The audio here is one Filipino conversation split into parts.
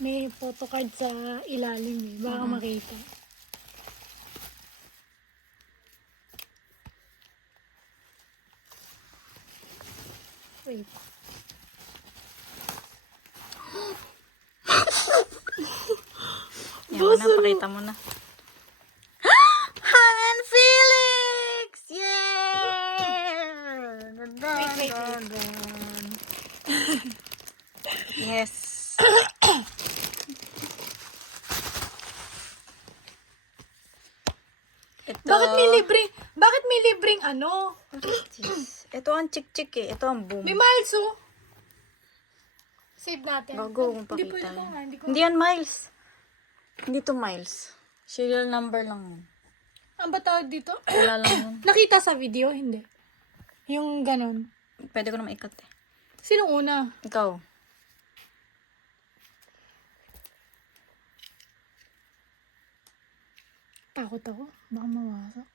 May photocard sa ilalim eh. Baka makita. Wait. Yan mo na, pakita mo na. Han and Felix! Yeah! Wait. Yes. Ito. Bakit may libreng ano? What is this? Ito ang chik-chik eh. Ito ang boom. May miles oh. Save natin. Bago kung Hindi pakita. pwede ko nga. Hindi yan miles. Hindi to miles. Serial number lang yun. Ang ba tawag dito? Wala lang yun. Nakita sa video? Hindi. Yung ganon. Pwede ko na maikat eh. Sinong una? Ikaw. Takot ako. Baka mawasak.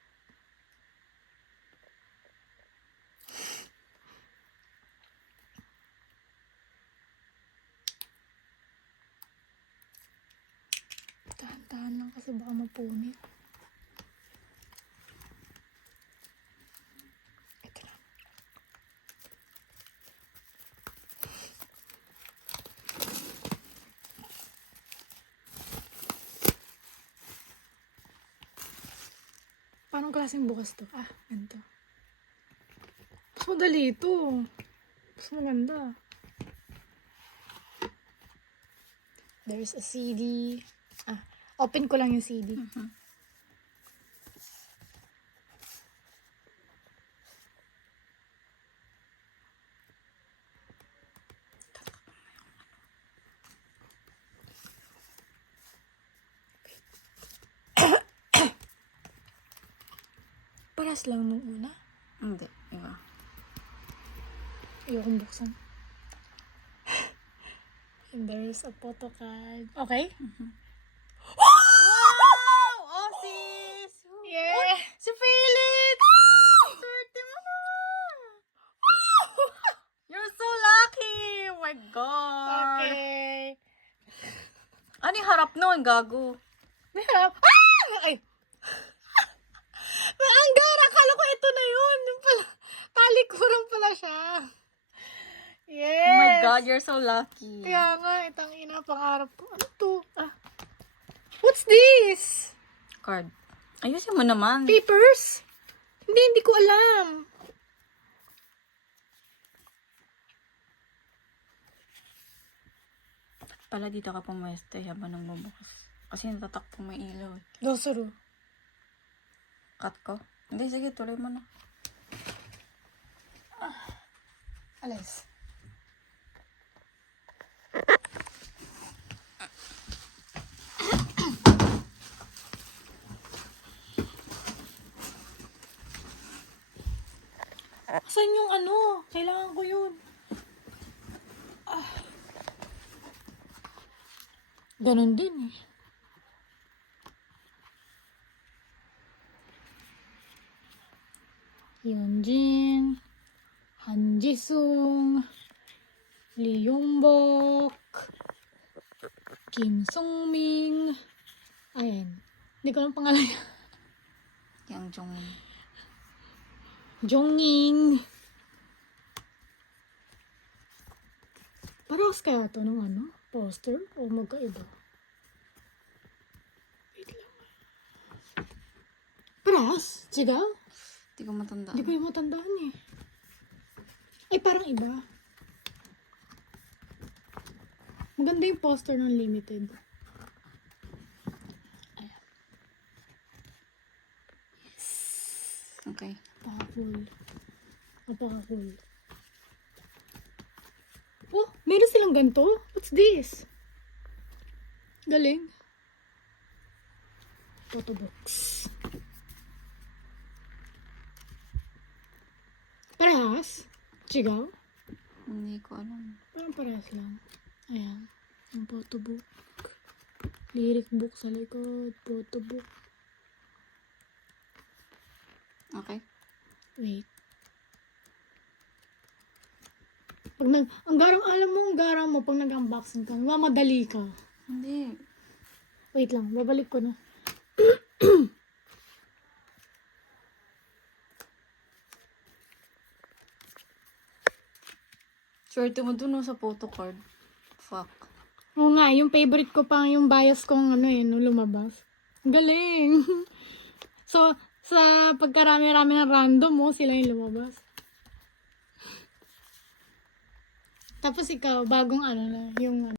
Tahan-tahan lang kasi baka mapunit. Ito lang. Paano klaseng bukas to? Ah, ganito. Mas madali ito. Mas maganda. There's a CD. Ah, open ko lang yung CD. Paras lang nung una. Hindi. Iba. Ayokong buksan. And there's a photo card. Okay? Wow! Oh, sis! Yeah! Si Felix! Swerte mo na! You're so lucky! Oh my God! Okay. Ano yung harap nun, gago? May harap. Ah! Ay! Naanggar! Akala ko ito na yun. Yung pala, talikuran pala siya. Yes! Oh my God, you're so lucky. Kaya nga, itang ina, pangarap ko. Ano to? Ah. What's this? Card. Ayusin mo naman. Papers? Hindi ko alam. Pala dito ka pumweste habang nagbubukas. Kasi natatakpo may ilaw eh. Dosuro. Cut ko? Hindi, sige, tuloy mo na. Alis. Saan yung ano? Kailangan ko yun. Ganon din eh. Yeonjin, Han Jisung, Lee Yongbok, Kim Sungmin. Ayan. Hindi ko lang pangalan. Yang Jong. Jongin. Parehas kaya ito ng ano? Poster? O magkaiba? Wait lang. Parehas? Sigaw? Hindi ko matandaan. Hindi ko yung matandaan eh. Ay, parang iba. Maganda yung poster ng limited. Ayan. Okay. Napaka-cool. Napaka-cool. Oh, meron silang ganito? What's this? Galing. Photo box. Parehas? Sigaw? Hindi ko alam. Parang parehas lang. Ayan. Ang photo book. Lyric book sa likod. Photo book. Okay. Wait. Pag ang garang, alam mo, ang garang mo, pag nag-unboxing ka, mamadali ka. Hindi. Wait lang, babalik ko na. Swerte mo dun sa photocard. Fuck. Oo nga, yung favorite ko pa yung bias kong ano no, lumabas. Galing! So, sa pagkarami-rami ng random sila yung lumabas. Tapos ikaw, bagong na, yung